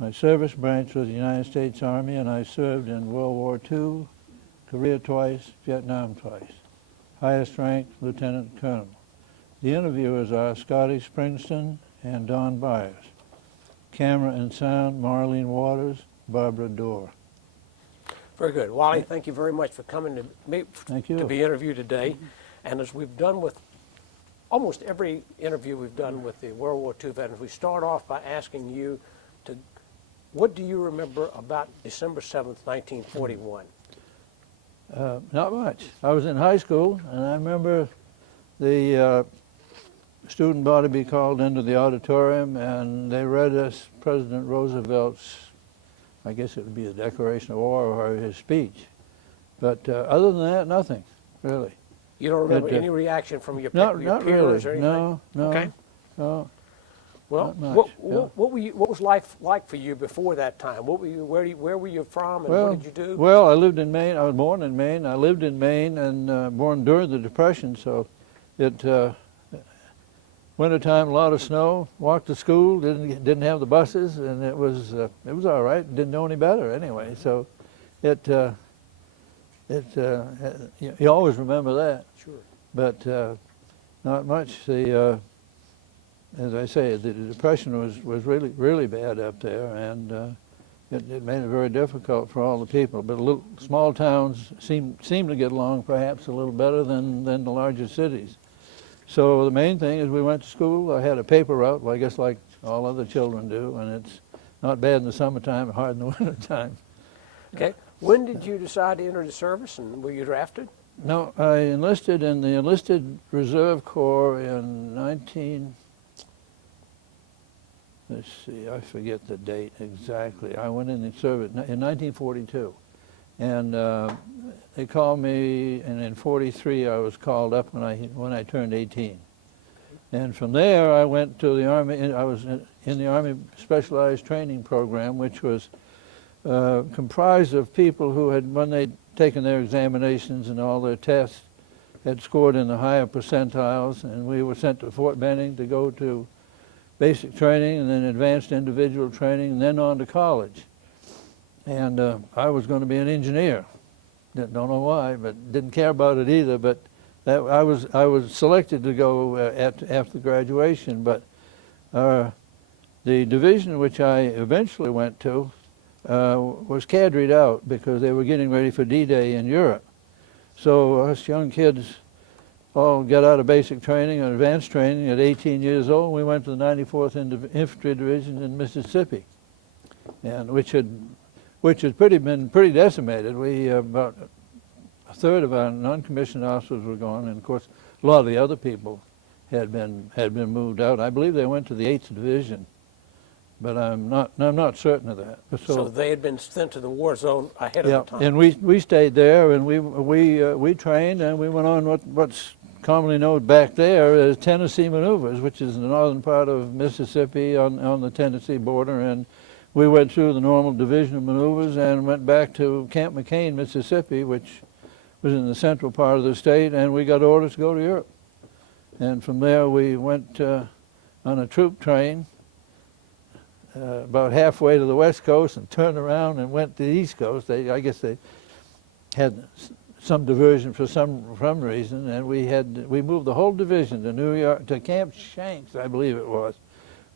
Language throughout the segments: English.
My service branch was the United States Army, and I served in World War II, Korea twice, Vietnam twice. Highest rank, Lieutenant Colonel. The interviewers are Scotty Springston and Don Byers. Camera and sound, Marlene Waters, Barbara Dorr. Very good. Wally, thank you very much for coming to Thank you. be interviewed today. And as we've done with almost every interview we've done with the World War II veterans, we start off by asking you to, what do you remember about December 7th, 1941? Not much. I was in high school, and I remember the student body be called into the auditorium, and they read us President Roosevelt's, I guess it would be the Declaration of War or his speech. But other than that, nothing, really. You don't remember any reaction from your peers really. or anything? No, Okay. no. Well, what was life like for you before that time? What were you, where were you from, and what did you do? Well, I lived in Maine. I was born in Maine. I lived in Maine, and born during the Depression, so it wintertime, a lot of snow. Walked to school. Didn't have the buses, and it was all right. Didn't know any better anyway. So you always remember that. Sure. But not much. As I say, the Depression was really bad up there, and it made it very difficult for all the people. But small towns seem to get along perhaps a little better than the larger cities. So the main thing is we went to school. I had a paper route, I guess like all other children do, and it's not bad in the summertime and hard in the wintertime. Okay. When did you decide to enter the service, and were you drafted? No, I enlisted in the Enlisted Reserve Corps in let's see, I forget the date exactly. I went in and served in 1942. And they called me, and in 43 I was called up when I turned 18. And from there I went to the Army. I was in the Army Specialized Training Program, which was comprised of people who had, when they'd taken their examinations and all their tests, had scored in the higher percentiles, and we were sent to Fort Benning to go to basic training and then advanced individual training and then on to college. And I was going to be an engineer. Don't know why, but didn't care about it either. But I was selected to go after graduation. But the division which I eventually went to was cadred out because they were getting ready for D-Day in Europe. So us young kids all got out of basic training and advanced training at 18 years old. We went to the 94th Infantry Division in Mississippi, and which had been pretty decimated. We about a third of our non-commissioned officers were gone, and of course a lot of the other people had been moved out. I believe they went to the 8th Division, but I'm not certain of that. So they had been sent to the war zone ahead of the time. And we stayed there, and we trained, and we went on what's commonly known back there as Tennessee maneuvers, which is the northern part of Mississippi on the Tennessee border. And we went through the normal division of maneuvers and went back to Camp McCain, Mississippi, which was in the central part of the state, and we got orders to go to Europe. And from there we went on a troop train about halfway to the West Coast and turned around and went to the East Coast. I guess they had some diversion for some reason, and we moved the whole division to New York, to Camp Shanks, I believe it was,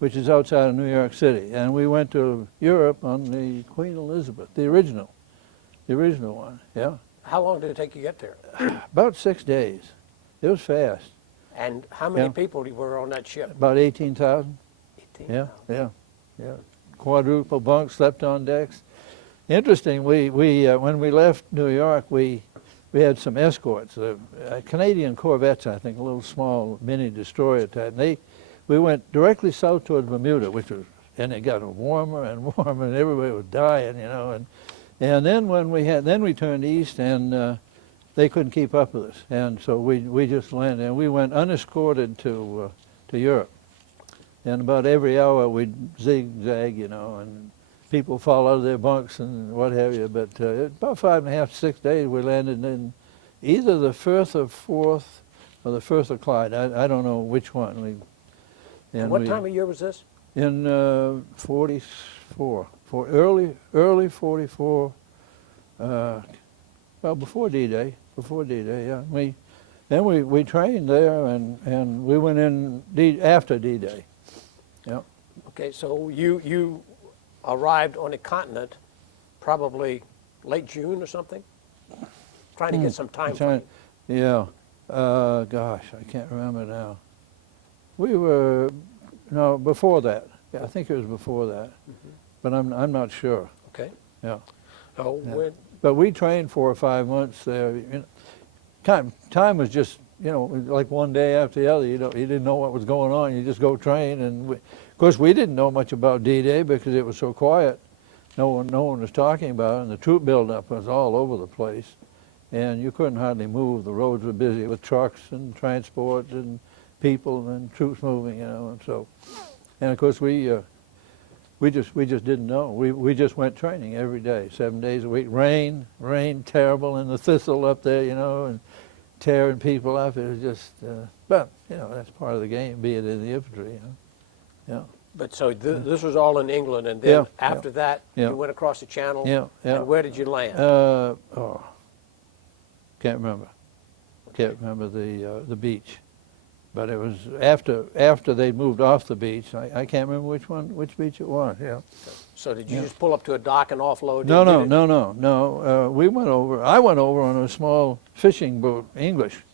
which is outside of New York City. And we went to Europe on the Queen Elizabeth, the original one, yeah. How long did it take you to get there? About 6 days. It was fast. And how many people were on that ship? About 18,000. 18,000. Yeah. Quadruple bunk, slept on decks. Interesting, we when we left New York, we had some escorts, Canadian corvettes, I think, a little small mini destroyer type. We went directly south toward Bermuda, and it got warmer and warmer, and everybody was dying, you know. And then we turned east, and they couldn't keep up with us, and so we just landed, and we went unescorted to Europe. And about every hour we'd zigzag, you know, and people fall out of their bunks and what have you. But about 5.5 to 6 days we landed in either the Firth of Forth or the Firth of Clyde. I don't know which one. And what time of year was this? In 40, for early 44. Well, before D-Day, yeah. We trained there, and we went in after D-Day. Yeah. Okay, so you arrived on a continent probably late June or something? Trying to get some time frame. Yeah. Gosh, I can't remember now. We were, no, before that. Yeah, I think it was before that. But I'm not sure. Okay. Yeah. Oh, Yeah. But we trained 4 or 5 months there. You know, time was just, you know, like one day after the other. You didn't know what was going on. You just go train, and of course we didn't know much about D-Day because it was so quiet. No one was talking about it, and the troop buildup was all over the place, and you couldn't hardly move. The roads were busy with trucks and transport and people and troops moving, you know, and so, and of course we just didn't know. We just went training every day, 7 days a week. Rain terrible, and the thistle up there, you know, and tearing people up. It was just, but you know, that's part of the game, be it in the infantry, you know. Yeah. But so this was all in England, and then after that, Yeah. you went across the channel. Yeah. And where did you land? Can't remember. Can't remember the beach. But it was after they moved off the beach. I can't remember which beach it was. Yeah. So did you just pull up to a dock and offload? No. We went over. I went over on a small fishing boat, English,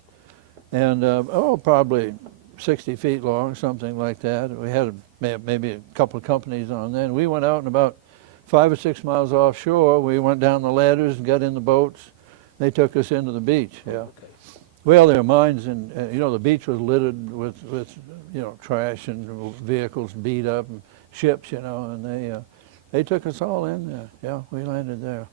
and probably 60 feet long, something like that. We had maybe a couple of companies on there. And we went out and about 5 or 6 miles offshore. We went down the ladders and got in the boats. They took us into the beach. Yeah. Okay. Well, there were mines, and you know, the beach was littered with you know, trash and vehicles beat up and ships, you know, and they took us all in there. Yeah, we landed there.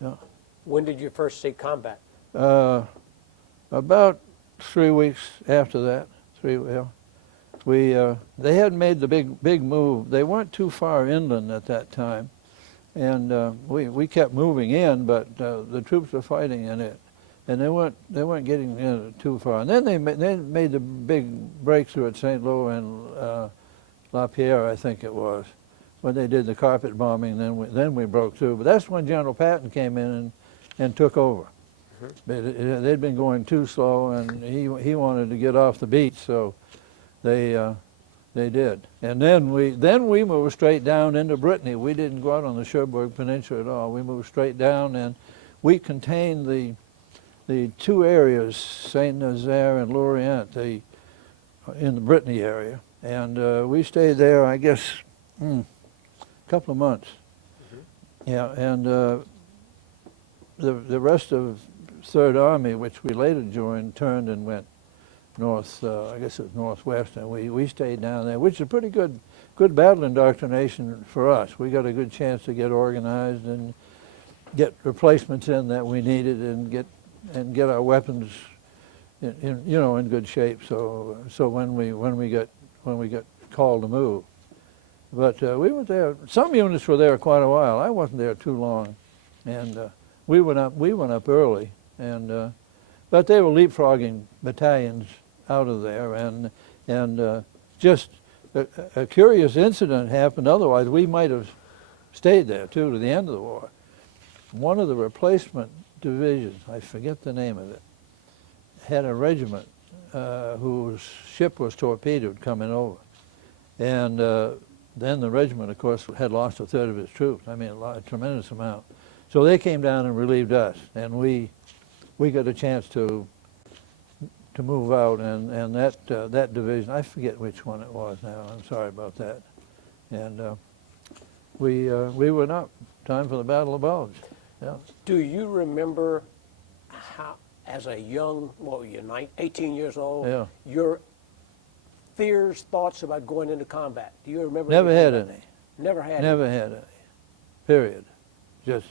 Yeah. When did you first see combat? About 3 weeks after that. They hadn't made the big move. They weren't too far inland at that time, and we kept moving in, but the troops were fighting in it. And they weren't getting in too far. And then they made the big breakthrough at St. Lo and La Pierre, I think it was, when they did the carpet bombing. Then we broke through. But that's when General Patton came in and took over. They'd been going too slow, and he wanted to get off the beach, so they did. And then we moved straight down into Brittany. We didn't go out on the Cherbourg Peninsula at all. We moved straight down, and we contained the two areas, Saint Nazaire and Lorient, in the Brittany area, and we stayed there, I guess, a couple of months. Yeah, and the rest of Third Army, which we later joined, turned and went north. I guess it was northwest, and we stayed down there, which is a pretty good battle indoctrination for us. We got a good chance to get organized and get replacements in that we needed, and get our weapons in good shape. So when we got called to move, but we were there. Some units were there quite a while. I wasn't there too long, and we went up early, and but they were leapfrogging battalions out of there, and just a curious incident happened. Otherwise, we might have stayed there too to the end of the war. One of the replacement divisions, I forget the name of it, had a regiment whose ship was torpedoed coming over. And then the regiment, of course, had lost a third of its troops. I mean, a tremendous amount. So they came down and relieved us, and we got a chance to move out, and that division, I forget which one it was now, I'm sorry about that. And we went up, time for the Battle of Bulge. Yeah. Do you remember how, as a young, 18 years old, Yeah. your fears, thoughts about going into combat? Do you remember? Never had anything about any. that? Never had Never had any. Period. Just,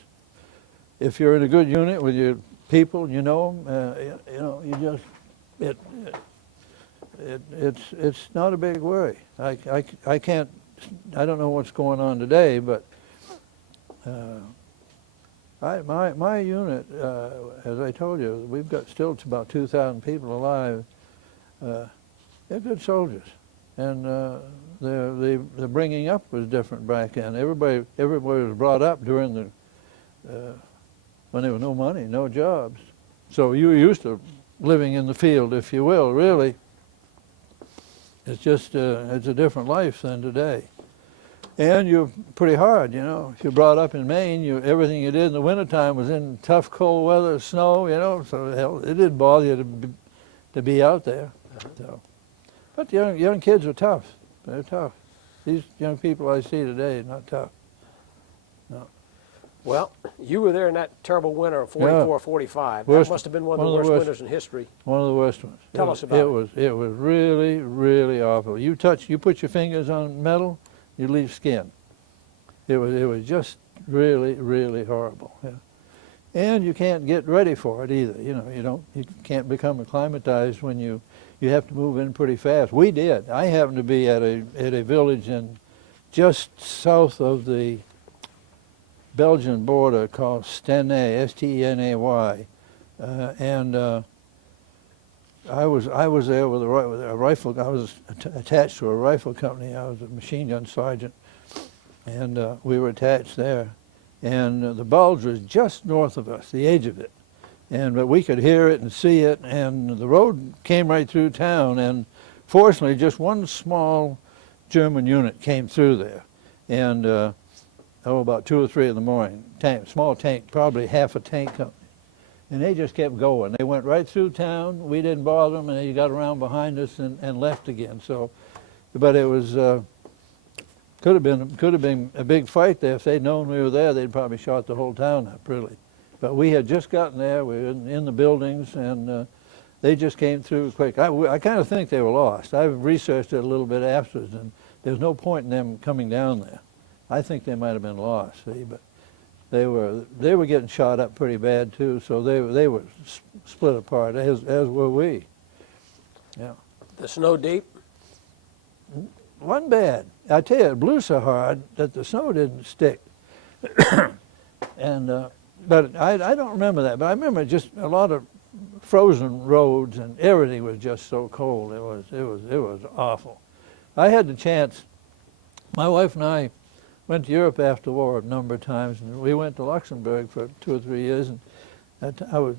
if you're in a good unit with your people, you know them, you know, you just, it's not a big worry. I can't, I don't know what's going on today, but my unit, as I told you, we've got still about 2,000 people alive. They're good soldiers. and the bringing up was different back then. Everybody was brought up during the when there was no money, no jobs. So you were used to living in the field, if you will. Really, it's just it's a different life than today. And you're pretty hard, you know. If you're brought up in Maine, everything you did in the wintertime was in tough, cold weather, snow, you know. So hell, it didn't bother you to be out there. So, but young kids are tough. They're tough. These young people I see today are not tough. No. Well, you were there in that terrible winter of 44, 45. Worst, that must have been one of the worst winters in history. One of the worst ones. Tell us about it. It was really, really awful. You put your fingers on metal, you leave skin. It was just really, really horrible. Yeah. And you can't get ready for it either. You know, you can't become acclimatized when you have to move in pretty fast. We did. I happened to be at a village just south of the Belgian border called Stenay, S-T-E-N-A-Y, and I was there with a rifle. I was attached to a rifle company. I was a machine gun sergeant, and we were attached there. And the Bulge was just north of us, the edge of it, but we could hear it and see it. And the road came right through town. And fortunately, just one small German unit came through there, and about 2 or 3 in the morning. Small tank, probably half a tank company. And they just kept going. They went right through town. We didn't bother them, and they got around behind us and left again. So, but it was could have been a big fight there. If they'd known we were there, they'd probably shot the whole town up, really. But we had just gotten there. We were in the buildings, and they just came through quick. I kind of think they were lost. I've researched it a little bit afterwards, and there's no point in them coming down there. I think they might have been lost, see, but they were getting shot up pretty bad too. So they were split apart, as were we. Yeah. The snow deep? Wasn't bad. I tell you, it blew so hard that the snow didn't stick. And but I don't remember that. But I remember just a lot of frozen roads, and everything was just so cold. It was awful. I had the chance. My wife and I went to Europe after war a number of times, and we went to Luxembourg for 2 or 3 years. And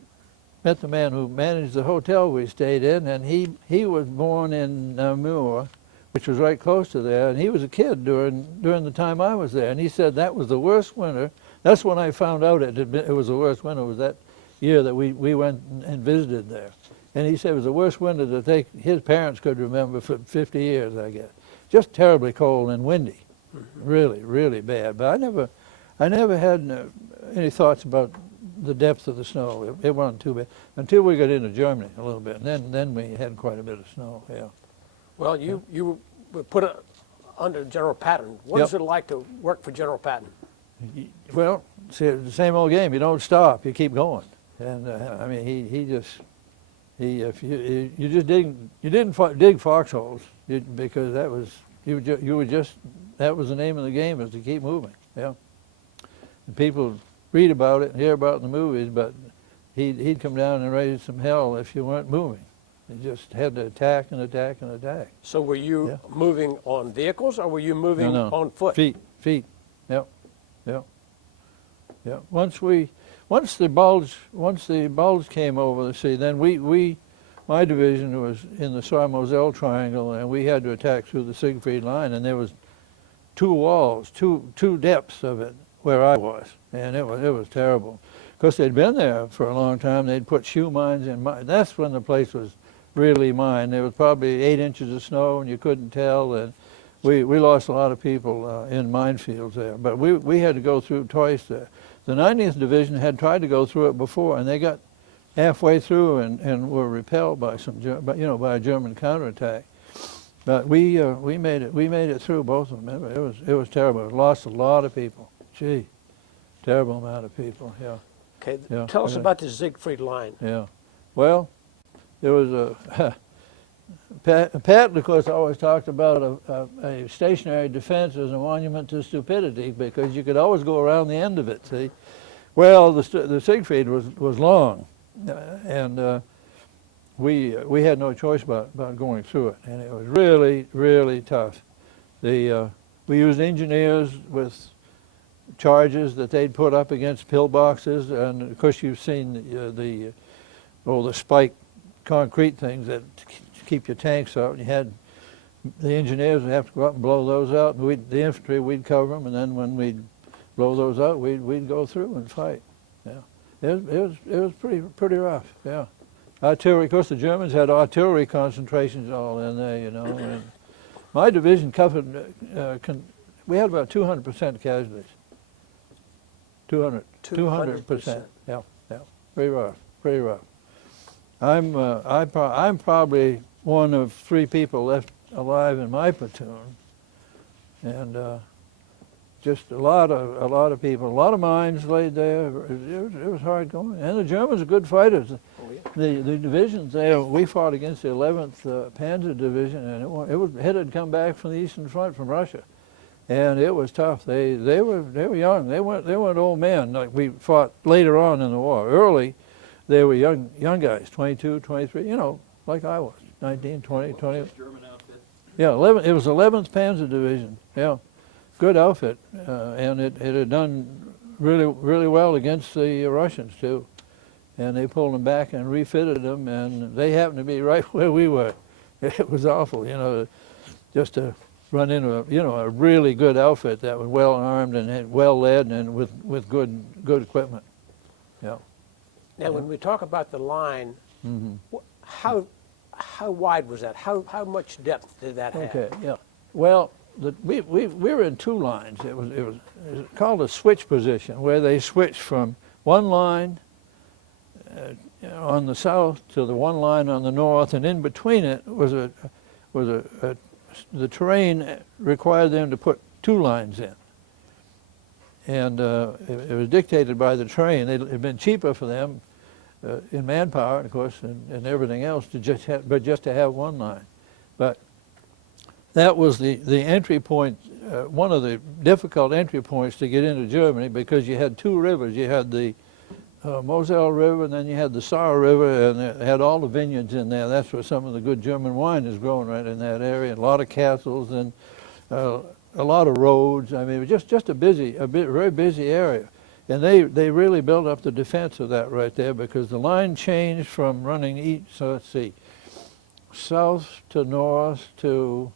met the man who managed the hotel we stayed in, and he was born in Namur, which was right close to there, and he was a kid during the time I was there. And he said that was the worst winter. That's when I found out it was the worst winter. Was that year that we went and visited there. And he said it was the worst winter that his parents could remember for 50 years, I guess. Just terribly cold and windy. Really, really bad. But I never had any thoughts about the depth of the snow. It wasn't too bad until we got into Germany a little bit, and then we had quite a bit of snow. Yeah. Well, you were put under General Patton. What is it like to work for General Patton? Well, see, the same old game. You don't stop. You keep going. And I mean, if you just didn't dig foxholes because that was that was the name of the game, is to keep moving. Yeah. And people read about it and hear about it in the movies, but he'd come down and raise some hell if you weren't moving. You just had to attack and attack and attack. So were you moving on vehicles, or were you moving on foot? Feet. Yep. Once the bulge came over the sea, then my division was in the Somme-Moselle Triangle, and we had to attack through the Siegfried Line, and there was 2 walls, two depths of it where I was, and it was terrible. Because they'd been there for a long time. They'd put shoe mines in. That's when the place was really mined. There was probably 8 inches of snow, and you couldn't tell. And we lost a lot of people in minefields there. But we had to go through twice there. The 90th Division had tried to go through it before, and they got halfway through and were repelled by by a German counterattack. But we made it through both of them. It was terrible. We lost a lot of people. Gee, terrible amount of people. Yeah. Okay. Yeah. Tell us about the Siegfried Line. Yeah. Well, there was Patton, of course, always talked about a stationary defense as a monument to stupidity, because you could always go around the end of it. See, well, the Siegfried was long, and we had no choice about going through it, and it was really, really tough. We used engineers with charges that they'd put up against pillboxes, and of course you've seen the spike concrete things that keep your tanks out. You had the engineers would have to go out and blow those out, and the infantry, we'd cover them, and then when we'd blow those out, we'd go through and fight. Yeah, it was pretty rough. Yeah, artillery. Of course, the Germans had artillery concentrations all in there, you know. And my division covered. We had about 200% casualties. 200%. Yeah, pretty rough. I'm probably one of 3 people left alive in my platoon, and just a lot of people, a lot of mines laid there. It was hard going, and the Germans are good fighters. Oh, yeah. The divisions there, we fought against the 11th Panzer Division, and it had come back from the Eastern Front from Russia. And it was tough. They were young. They weren't old men like we fought later on in the war. Early, they were young guys, 22, 23. You know, like I was, 19, 20, 20. German outfit. Yeah, It was 11th Panzer Division. Yeah, good outfit, and it had done really well against the Russians too. And they pulled them back and refitted them, and they happened to be right where we were. It was awful, you know, just to run into a really good outfit that was well armed and had well led and with good equipment. Yeah. Now, when we talk about the line, how wide was that? How much depth did that have? Okay. Yeah. Well, we were in 2 lines. It was called a switch position, where they switched from one line on the south to the one line on the north, and in between it was the terrain required them to put 2 lines in. And it was dictated by the terrain. It had been cheaper for them in manpower, of course, and everything else to just have 1 line. But that was the entry point, one of the difficult entry points to get into Germany, because you had 2 rivers. You had the Moselle River, and then you had the Saar River, and it had all the vineyards in there. That's where some of the good German wine is grown, right in that area. And a lot of castles and a lot of roads. I mean, it was just very busy area. And they really built up the defense of that right there, because the line changed from running east, so let's see, south to north to,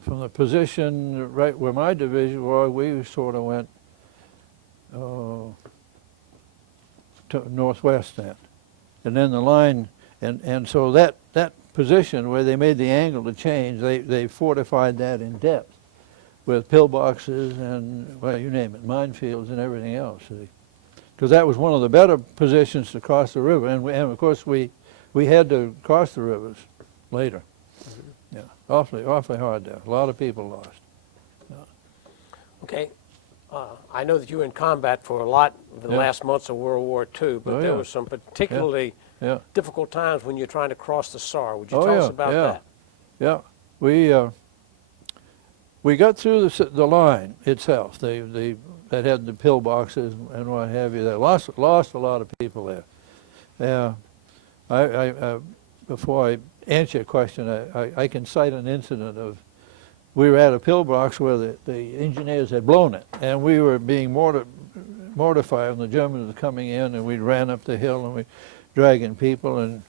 from the position right where my division was, we sort of went to northwest then. And then the line, and so that position where they made the angle to change, they fortified that in depth with pillboxes and, well, you name it, minefields and everything else. Because that was one of the better positions to cross the river, and of course we had to cross the rivers later. Yeah, awfully hard there. A lot of people lost. Okay. I know that you were in combat for a lot of the last months of World War II, but there were some particularly difficult times when you're trying to cross the Saar. Would you tell us about that? Yeah, we got through the line itself. That had the pillboxes and what have you. They lost a lot of people there. Yeah, before I answer your question, I can cite an incident of. We were at a pillbox where the engineers had blown it, and we were being mortified when the Germans were coming in, and we ran up the hill and we dragging people, and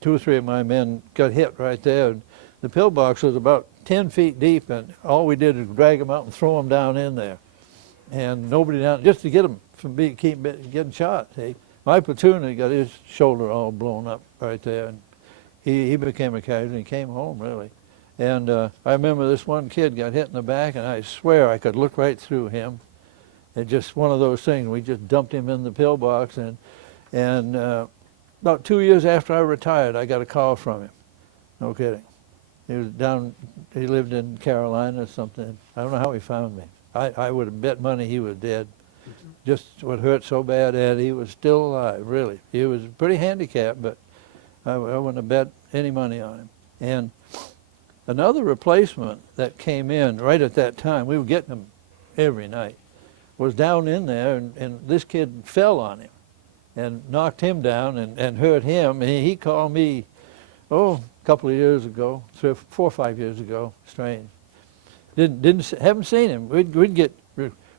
2 or 3 of my men got hit right there. And the pillbox was about 10 feet deep, and all we did was drag them out and throw them down in there, and nobody down, just to get them from keep getting shot. See? My platoon had got his shoulder all blown up right there, and he became a casualty and came home really. And I remember this one kid got hit in the back, and I swear I could look right through him. It's just one of those things. We just dumped him in the pillbox, and about 2 years after I retired, I got a call from him. No kidding. He was down. He lived in Carolina or something. I don't know how he found me. I would have bet money he was dead. Just what hurt so bad, Ed, he was still alive. Really, he was pretty handicapped, but I wouldn't have bet any money on him. And another replacement that came in right at that time, we were getting them every night, was down in there, and this kid fell on him. and knocked him down and hurt him. And he called me, a couple of years ago, 4 or 5 years ago. Strange. Haven't seen him. We'd get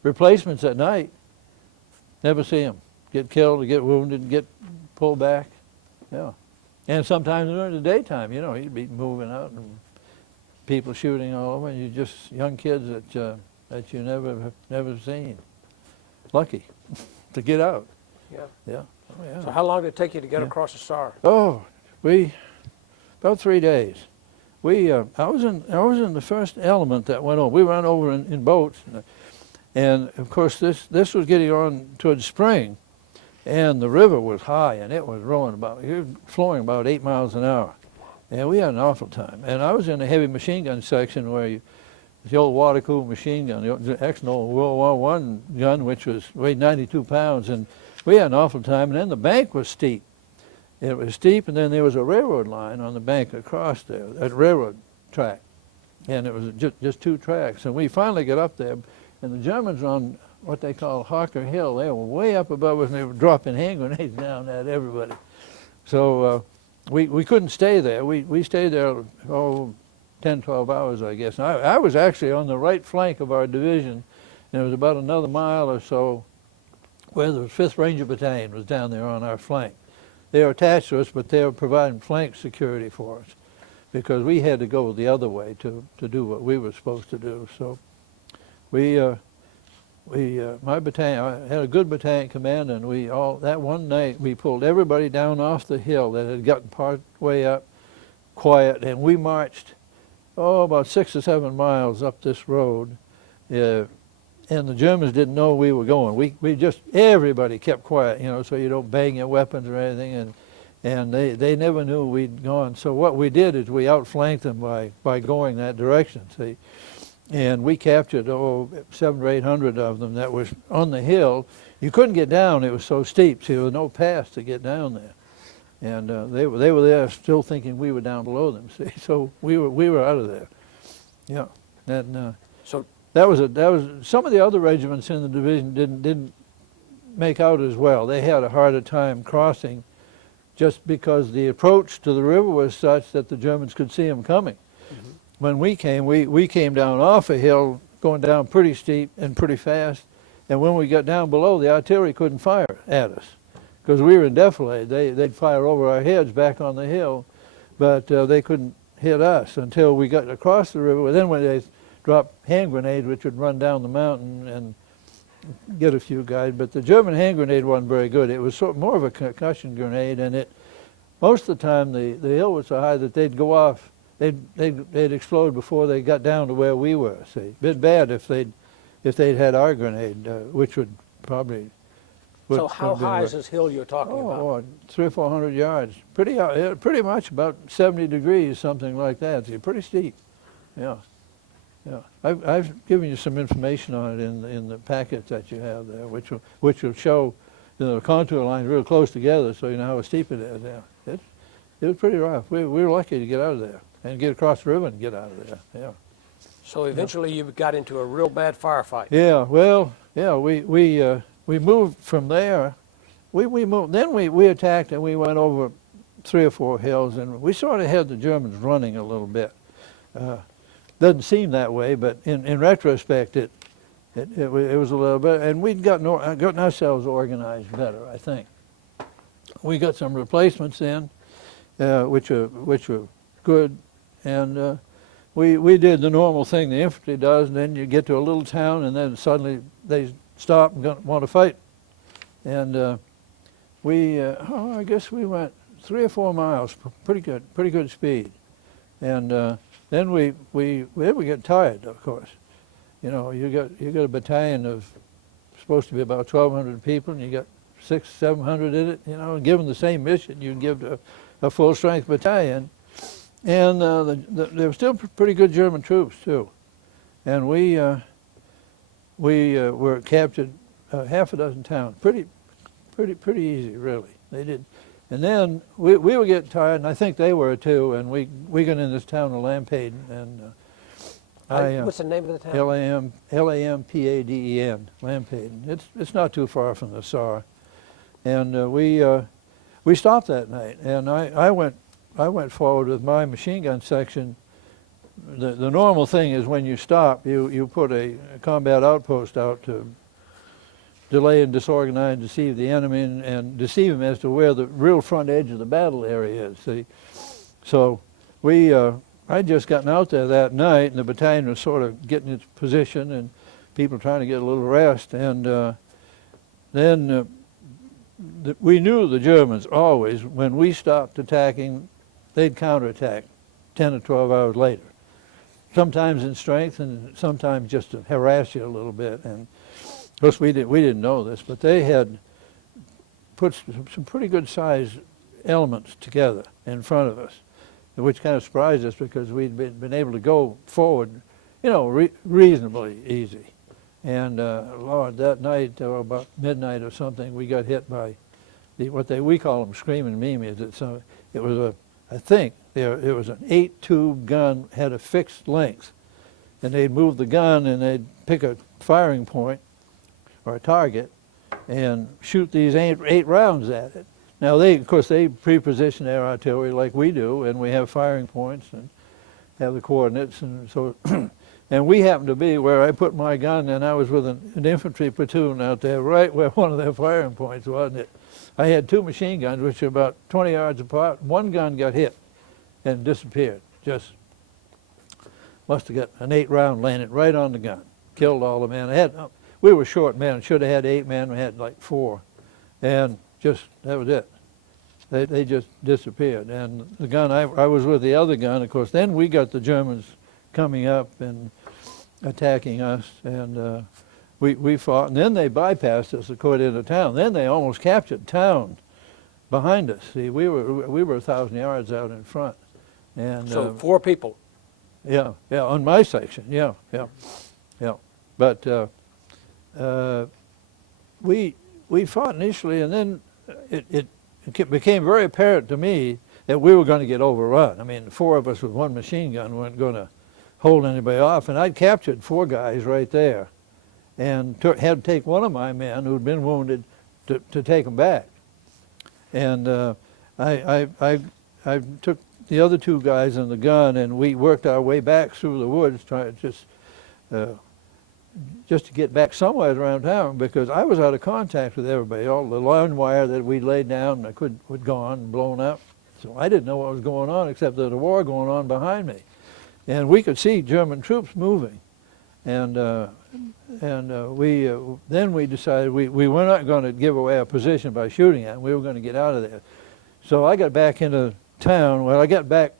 replacements at night. Never see him. Get killed, or get wounded, get pulled back. Yeah. And sometimes during the daytime, he'd be moving out and people shooting all over, and you just young kids that you never seen. Lucky to get out. Yeah. Yeah. Oh, yeah. So how long did it take you to get across the Saar? Oh, about 3 days. I was in the first element that went over. We went over in boats, and of course this was getting on towards spring, and the river was high, and it was flowing about 8 miles an hour, and we had an awful time. And I was in the heavy machine gun section where the old water-cooled machine gun, the ex-old World War I gun, which weighed 92 pounds, and we had an awful time. And then the bank was steep. It was steep, and then there was a railroad line on the bank across there, a railroad track, and it was just 2 tracks. And we finally got up there, and the Germans on what they call Harker Hill, they were way up above us, and they were dropping hand grenades down at everybody. So we couldn't stay there. We stayed there 10, 12 hours, I guess. And I was actually on the right flank of our division, and it was about another mile or so where the 5th Ranger Battalion was down there on our flank. They were attached to us, but they were providing flank security for us because we had to go the other way to do what we were supposed to do. So my battalion, I had a good battalion command, and that one night we pulled everybody down off the hill that had gotten part way up, quiet, and we marched about 6 or 7 miles up this road, and the Germans didn't know we were going. Everybody kept quiet, so you don't bang your weapons or anything, and they never knew we'd gone. So what we did is we outflanked them by going that direction, see. And we captured 700 or 800 of them that was on the hill. You couldn't get down, it was so steep, so there was no path to get down there. And they were there still thinking we were down below them, see. So we were out of there. Yeah. And so that was some of the other regiments in the division didn't make out as well. They had a harder time crossing just because the approach to the river was such that the Germans could see them coming. Mm-hmm. When we came down off a hill, going down pretty steep and pretty fast, and when we got down below, the artillery couldn't fire at us because we were in defilade. They'd fire over our heads back on the hill, but they couldn't hit us until we got across the river. Then when they dropped hand grenades, which would run down the mountain and get a few guys, but the German hand grenade wasn't very good. It was more of a concussion grenade, and most of the time the hill was so high that they'd go off. They'd explode before they got down to where we were. See, bit bad if they'd had our grenade, which would probably. So how high is this hill you're talking about? 300 or 400 yards. Pretty much about 70 degrees, something like that. See, pretty steep. Yeah. Yeah, I've given you some information on it in the packets that you have there, which will show the contour lines real close together, so you know how steep it is. Yeah, it was pretty rough. We were lucky to get out of there and get across the river and get out of there. Yeah. So eventually you got into a real bad firefight. Yeah. Well, yeah. We moved from there. We moved. Then we attacked and we went over 3 or 4 hills, and we sort of had the Germans running a little bit. Doesn't seem that way, but in retrospect, it was a little bit, and we'd gotten ourselves organized better, I think. We got some replacements in, which were good, and we did the normal thing the infantry does, and then you get to a little town, and then suddenly they stop and want to fight, and I guess we went 3 or 4 miles, pretty good speed, and. Then we get tired, of course. You got a battalion of supposed to be about 1,200 people, and you got 600, 700 in it. And given the same mission, you'd give to a full-strength battalion, and there were still pretty good German troops too. And we were captured half a dozen towns, pretty easy, really. They did. And then we were getting tired, and I think they were too, and we got in this town of Lampaden, and what's the name of the town? Lampaden, Lampaden. It's not too far from the Saar, And we stopped that night, and I went forward with my machine gun section. The normal thing is when you stop, you put a combat outpost out to delay and disorganize and deceive the enemy and deceive them as to where the real front edge of the battle area is, see. So I'd just gotten out there that night, and the battalion was sort of getting its position and people trying to get a little rest. And then we knew the Germans always, when we stopped attacking, they'd counterattack 10 or 12 hours later. Sometimes in strength and sometimes just to harass you a little bit. And of course we didn't know this, but they had put some pretty good sized elements together in front of us, which kind of surprised us because we'd been able to go forward, you know, reasonably easy. And Lord, that night, about midnight or something, we got hit by we call them screaming Mimis. It was I think it was an 8-tube gun, had a fixed length, and they'd move the gun and they'd pick a firing point or a target and shoot these eight rounds at it. Now of course they pre-position their artillery like we do, and we have firing points and have the coordinates, and so and we happened to be where I put my gun, and I was with an infantry platoon out there right where one of their firing points was. And I had two machine guns which are about 20 yards apart. One gun got hit and disappeared. Just must have got an 8-round landed right on the gun. Killed all the men. We were short men. Should have had 8 men. We had like 4. And just, that was it. They just disappeared. And the gun, I was with the other gun, of course. Then we got the Germans coming up and attacking us. And we fought. And then they bypassed us, of course, into town. Then they almost captured town behind us. See, we were 1,000 yards out in front. And so 4 people. Yeah, on my section, yeah. But we fought initially, and then it became very apparent to me that we were going to get overrun. I mean, the 4 of us with one machine gun weren't going to hold anybody off, and I'd captured 4 guys right there, and had to take one of my men who'd been wounded to take him back. And I took the other 2 guys in the gun, and we worked our way back through the woods, trying to just to get back somewhere around town, because I was out of contact with everybody. All the line wire that we laid down was gone and blown up, so I didn't know what was going on except that a war going on behind me, and we could see German troops moving, and then we decided we were not going to give away our position by shooting at them. We were going to get out of there. So I got back into town. Well, I got back,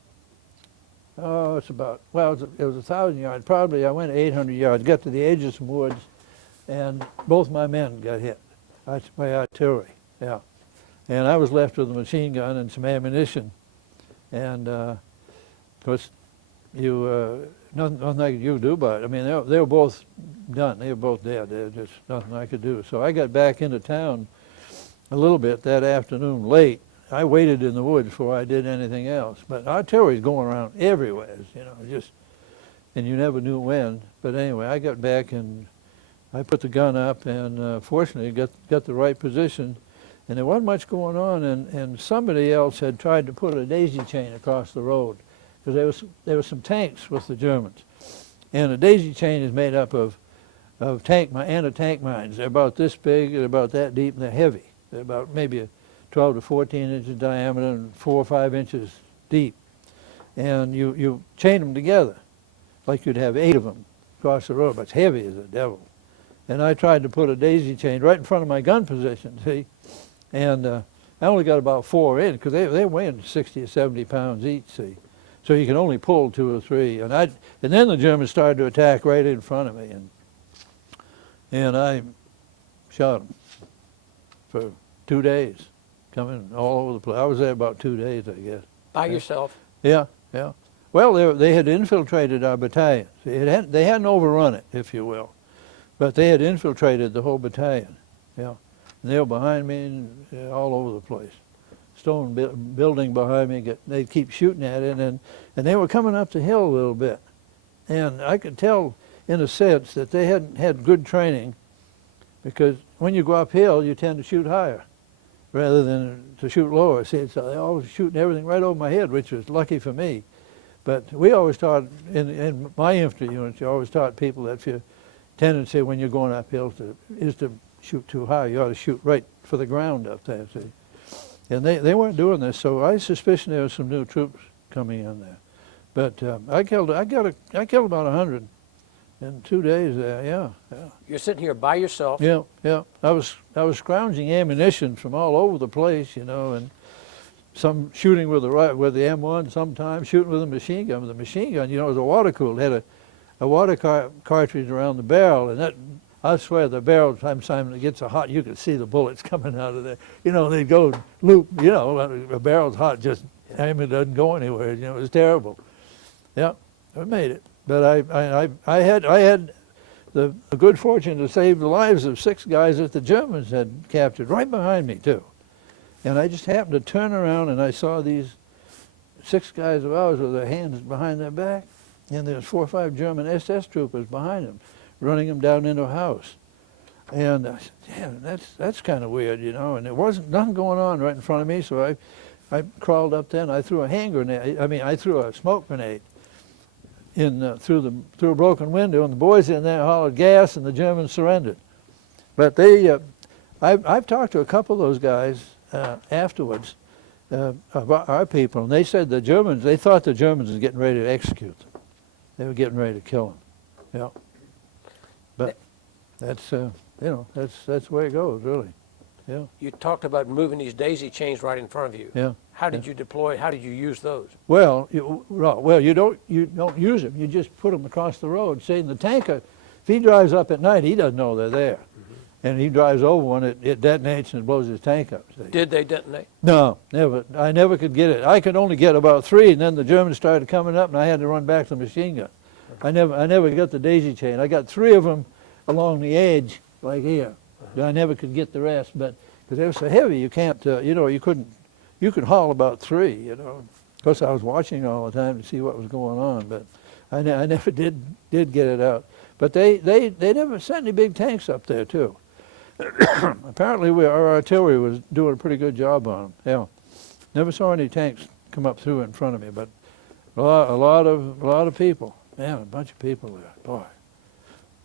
it was 1,000 yards. Probably I went 800 yards, got to the edge of some woods, and both my men got hit by artillery, yeah. And I was left with a machine gun and some ammunition. And of course, nothing I could do about it. I mean, they were both done. They were both dead. There was just nothing I could do. So I got back into town a little bit that afternoon late. I waited in the woods before I did anything else. But artillery's going around everywhere, and you never knew when. But anyway, I got back and I put the gun up, and fortunately got the right position. And there wasn't much going on, and somebody else had tried to put a daisy chain across the road, because there were some tanks with the Germans. And a daisy chain is made up of anti-tank mines. They're about this big, they're about that deep, and they're heavy. They're about maybe 12 to 14 inches diameter and 4 or 5 inches deep. And you chain them together, like you'd have 8 of them across the road, but it's heavy as the devil. And I tried to put a daisy chain right in front of my gun position, see? And I only got about 4 in, because they weighed 60 or 70 pounds each, see? So you can only pull 2 or 3. And then the Germans started to attack right in front of me, and I shot them for 2 days, coming all over the place. I was there about 2 days, I guess. By yourself? Yeah. Well, they had infiltrated our battalion. They hadn't overrun it, if you will, but they had infiltrated the whole battalion. Yeah, and they were behind me and all over the place. Stone building behind me. They'd keep shooting at it, and they were coming up the hill a little bit, and I could tell, in a sense, that they hadn't had good training, because when you go uphill, you tend to shoot higher. rather than to shoot lower. See, so they always shooting everything right over my head, which was lucky for me. But we always taught, in my infantry units, you always taught people that if your tendency when you're going uphill is to shoot too high, you ought to shoot right for the ground up there, see. And they weren't doing this, so I suspicion there was some new troops coming in there. But I killed about 100 in 2 days there, yeah. You're sitting here by yourself. Yeah. I was scrounging ammunition from all over the place, you know, and some shooting with the M1, sometimes shooting with a machine gun. With a machine gun, you know, it was a water cooled. It had a water cartridge around the barrel, and that, I swear, the barrel, time it gets so hot, you could see the bullets coming out of there. You know, they'd go loop. You know, a barrel's hot, just it doesn't go anywhere. You know, it was terrible. Yeah, I made it. But I had the good fortune to save the lives of 6 guys that the Germans had captured right behind me too. And I just happened to turn around and I saw these 6 guys of ours with their hands behind their back, and there was 4 or 5 German SS troopers behind them, running them down into a house. And I said, "Damn, that's kind of weird, you know." And there wasn't nothing going on right in front of me, so I crawled up there and I threw a hand grenade. I threw a smoke grenade in through a broken window, and the boys in there hollered gas, and the Germans surrendered. But I've talked to a couple of those guys afterwards, about our people, and they said they thought the Germans were getting ready to execute them. They were getting ready to kill them. Yeah. But that's you know, that's the way it goes, really. Yeah. You talked about moving these daisy chains right in front of you. Yeah. How did you deploy? How did you use those? Well, you don't use them. You just put them across the road. Say, the tanker, if he drives up at night, he doesn't know they're there. Mm-hmm. And he drives over one, it detonates and blows his tank up. See. Did they detonate? No, never. I never could get it. I could only get about 3, and then the Germans started coming up, and I had to run back to the machine gun. I never got the daisy chain. I got 3 of them along the edge, like here. I never could get the rest, but because they were so heavy, you can't. You know, you couldn't. You could haul about 3. You know. Of course, I was watching all the time to see what was going on, but I never did get it out. But they never sent any big tanks up there too. Apparently, our artillery was doing a pretty good job on them. Yeah, never saw any tanks come up through in front of me, but a lot of people. Man, a bunch of people there. Boy,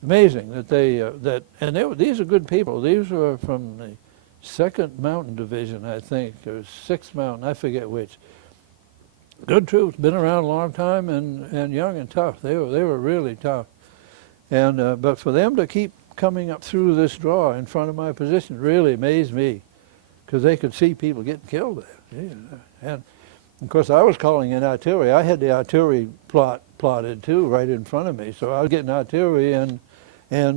amazing that these are good people. These were from the 2nd Mountain Division, I think, or 6th Mountain, I forget which. Good troops, been around a long time, and young and tough. They were really tough. And but for them to keep coming up through this draw in front of my position really amazed me, because they could see people getting killed there. Yeah. And of course, I was calling in artillery. I had the artillery plotted too, right in front of me. So I was getting artillery and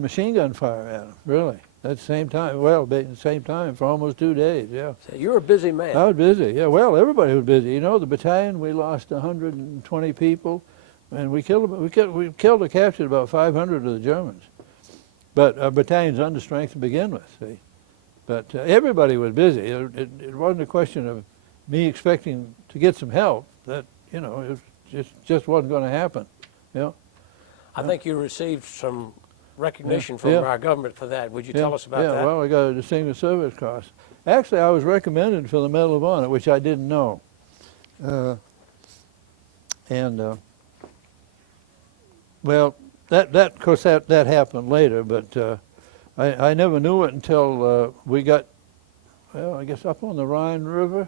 machine gun fire at them, really. At the same time, well, at the same time for almost 2 days, yeah. So you were a busy man. I was busy, yeah. Well, everybody was busy. You know, the battalion, we lost 120 people, and we killed or captured about 500 of the Germans. But our battalion's under strength to begin with, see. But everybody was busy. It wasn't a question of me expecting to get some help. That, you know, it just wasn't going to happen. Yeah. I think you received some recognition from our government for that. Would you tell us about that? Yeah, well, I got a Distinguished Service Cross. Actually, I was recommended for the Medal of Honor, which I didn't know. Well, that of course, that happened later, but I never knew it until we got, well, I guess up on the Rhine River.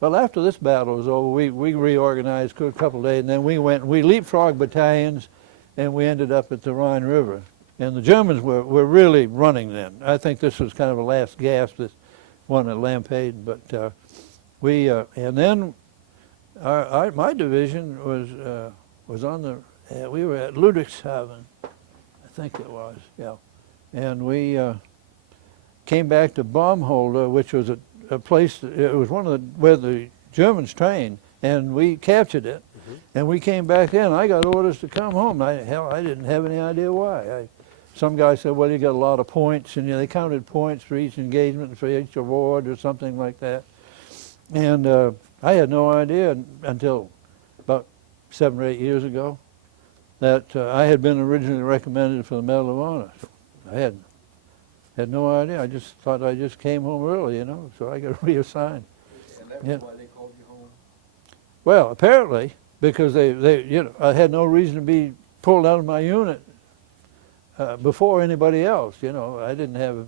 Well, after this battle was over, we reorganized for a couple of days, and then we leapfrogged battalions, and we ended up at the Rhine River. And the Germans were really running then. I think this was kind of a last gasp, this one at Lampeter, but and then my division was on the, we were at Ludwigshafen, I think it was, yeah. And we came back to Baumholder, which was a place, it was where the Germans trained, and we captured it. Mm-hmm. And we came back in. I got orders to come home. I didn't have any idea why. Some guy said, well, you got a lot of points, and they counted points for each engagement, for each award, or something like that. And I had no idea until about 7 or 8 years ago that I had been originally recommended for the Medal of Honor. So I Had no idea. I just thought I just came home early, you know, so I got reassigned. And that's Yeah. why they called you home? Well, apparently, because you know, I had no reason to be pulled out of my unit before anybody else. You know, I didn't have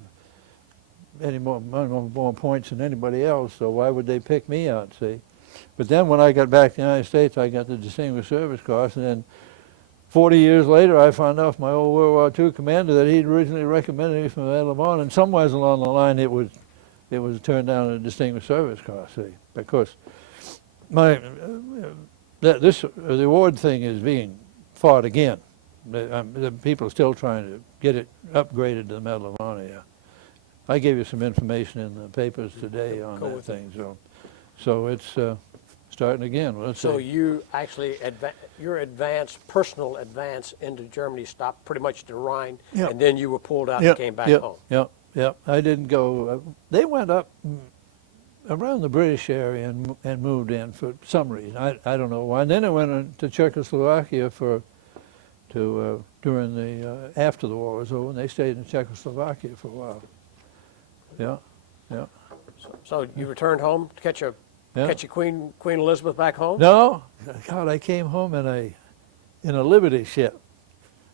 any more points than anybody else, so why would they pick me out? See, but then when I got back to the United States, I got the Distinguished Service Cross, and then 40 years later, I found out from my old World War II commander that he'd originally recommended me for the Medal of Honor, and somewhere along the line, it was turned down to the Distinguished Service Cross. See, because my the award thing is being fought again. The people are still trying to get it upgraded to the Medal of Honor. Yeah, I gave you some information in the papers today on that thing. So it's starting again. Well, So you actually, your personal advance into Germany stopped pretty much at the Rhine, Yep. and then you were pulled out and came back home. Yeah. I didn't go. They went up around the British area and moved in for some reason. I don't know why. And then I went to Czechoslovakia during the after the war was over, and they stayed in Czechoslovakia for a while. Yeah. So you returned home to catch your Queen Elizabeth back home? No, God, I came home in a Liberty ship,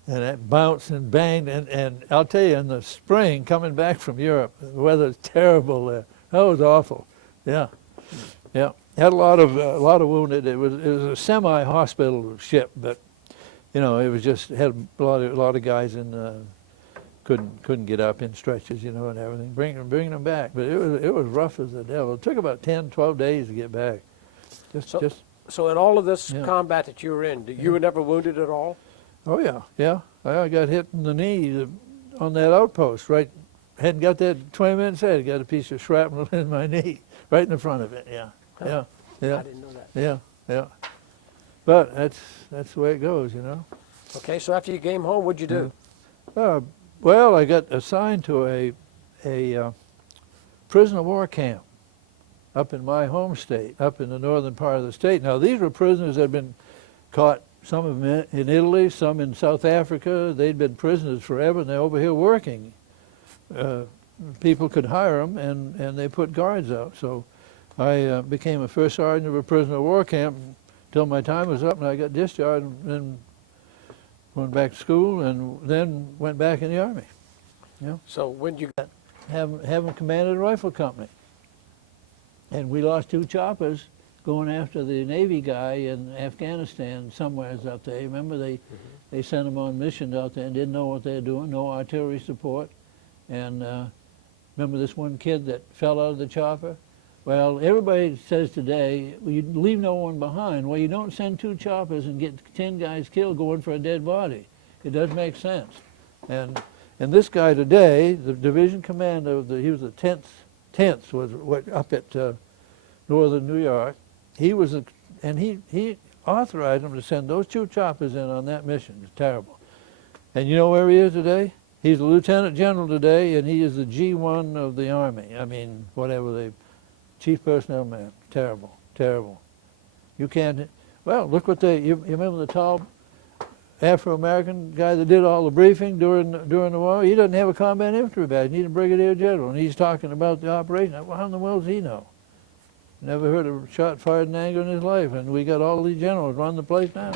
and it bounced and banged, and I'll tell you, in the spring, coming back from Europe, the weather's terrible there. That was awful. Yeah. Had a lot of wounded. It was a semi-hospital ship, but you know, it was just had a lot of guys in couldn't get up in stretches, you know, and everything. Bringing them back, but it was rough as the devil. It took about 10, 12 days to get back. So in all of this Yeah. combat that you were in, you were never wounded at all? Oh yeah. I got hit in the knee on that outpost. Right, hadn't got that 20 minutes ahead. Got a piece of shrapnel in my knee, right in the front of it. Yeah. I didn't know that. Yeah. But that's the way it goes, you know. Okay, so after you came home, what'd you do? Well, I got assigned to a prisoner of war camp up in my home state, up in the northern part of the state. Now, these were prisoners that had been caught, some of them in Italy, some in South Africa. They'd been prisoners forever, and they're over here working. People could hire them, and they put guards out. So I became a first sergeant of a prisoner of war camp until my time was up, and I got discharged, and then went back to school, and then went back in the Army. So when you got... Having commanded a rifle company. And we lost 2 choppers going after the Navy guy in Afghanistan, somewheres up there. Remember, they sent them on missions out there and didn't know what they were doing, no artillery support. And remember this one kid that fell out of the chopper? Well, everybody says today, well, you leave no one behind. Well, you don't send 2 choppers and get 10 guys killed going for a dead body. It doesn't make sense. And this guy today, the division commander he was the 10th was up at northern New York. He authorized them to send those 2 choppers in on that mission. It's terrible. And you know where he is today? He's a lieutenant general today, and he is the G1 of the Army. I mean, whatever chief personnel man. Terrible. You can't, well, look what you remember the tall Afro-American guy that did all the briefing during the war? He doesn't have a combat infantry badge. He's a brigadier general, and he's talking about the operation. Well, how in the world does he know? Never heard a shot fired in anger in his life, and we got all these generals running the place now.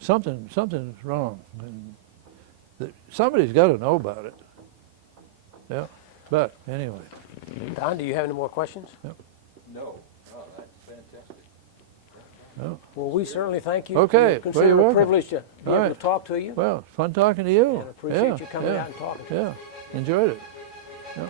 Something's wrong. And somebody's got to know about it. Yeah, but anyway. Don, do you have any more questions? No. Oh, that's fantastic. Oh. Well, we certainly thank you. Okay. We Well, consider you're it a welcome. privilege to be All able right. to talk to you. Well, fun talking to you. And appreciate you coming out and talking to us. Yeah, enjoyed it. Yeah.